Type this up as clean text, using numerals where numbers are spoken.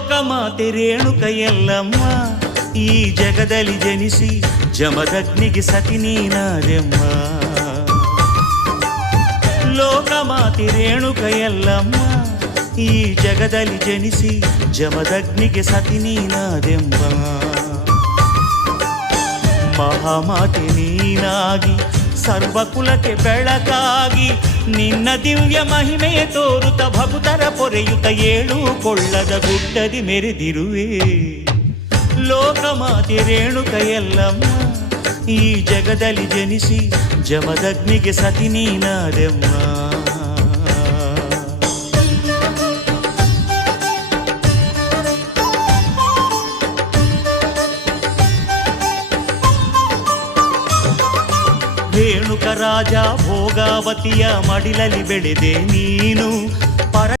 ಲೋಕಮಾತೆ ರೇಣುಕ ಎಲ್ಲಮ್ಮ ಈ ಜಗದಲ್ಲಿ ಜನಿಸಿ ಜಮದಗ್ನಿಗೆ ಸತಿ ನೀನಾದೆಮ್ಮ. ಲೋಕಮಾತೆ ರೇಣುಕ ಎಲ್ಲಮ್ಮ ಈ ಜಗದಲ್ಲಿ ಜನಿಸಿ ಜಮದಗ್ನಿಗೆ ಸತಿ ನೀನಾದೆಮ್ಮ. ಮಹಾಮಾತೆ ನೀನಾಗಿ ಸರ್ವಕುಲಕ್ಕೆ ಬೆಳಕಾಗಿ ನಿನ್ನ ದಿವ್ಯ ಮಹಿಮೆಯ ತೋರುತ್ತ ಭಕ್ತರ ಪೊರೆಯುತ್ತ ಏಳು ಕೊಳ್ಳದ ಗುಡ್ಡದಿ ಮೆರೆದಿರುವೆ. ಲೋಕಮಾತೆ ರೇಣುಕ ಎಲ್ಲಮ್ಮ ಈ ಜಗದಲ್ಲಿ ಜನಿಸಿ ಜಮದಗ್ನಿಗೆ ಸತಿ ನೀನಾದೆಮ್ಮ. ರೇಣುಕ ರಾಜ ಭೋಗಾವತಿಯ ಮಡಿಲಲ್ಲಿ ಬೆಳೆದೆ ನೀನು.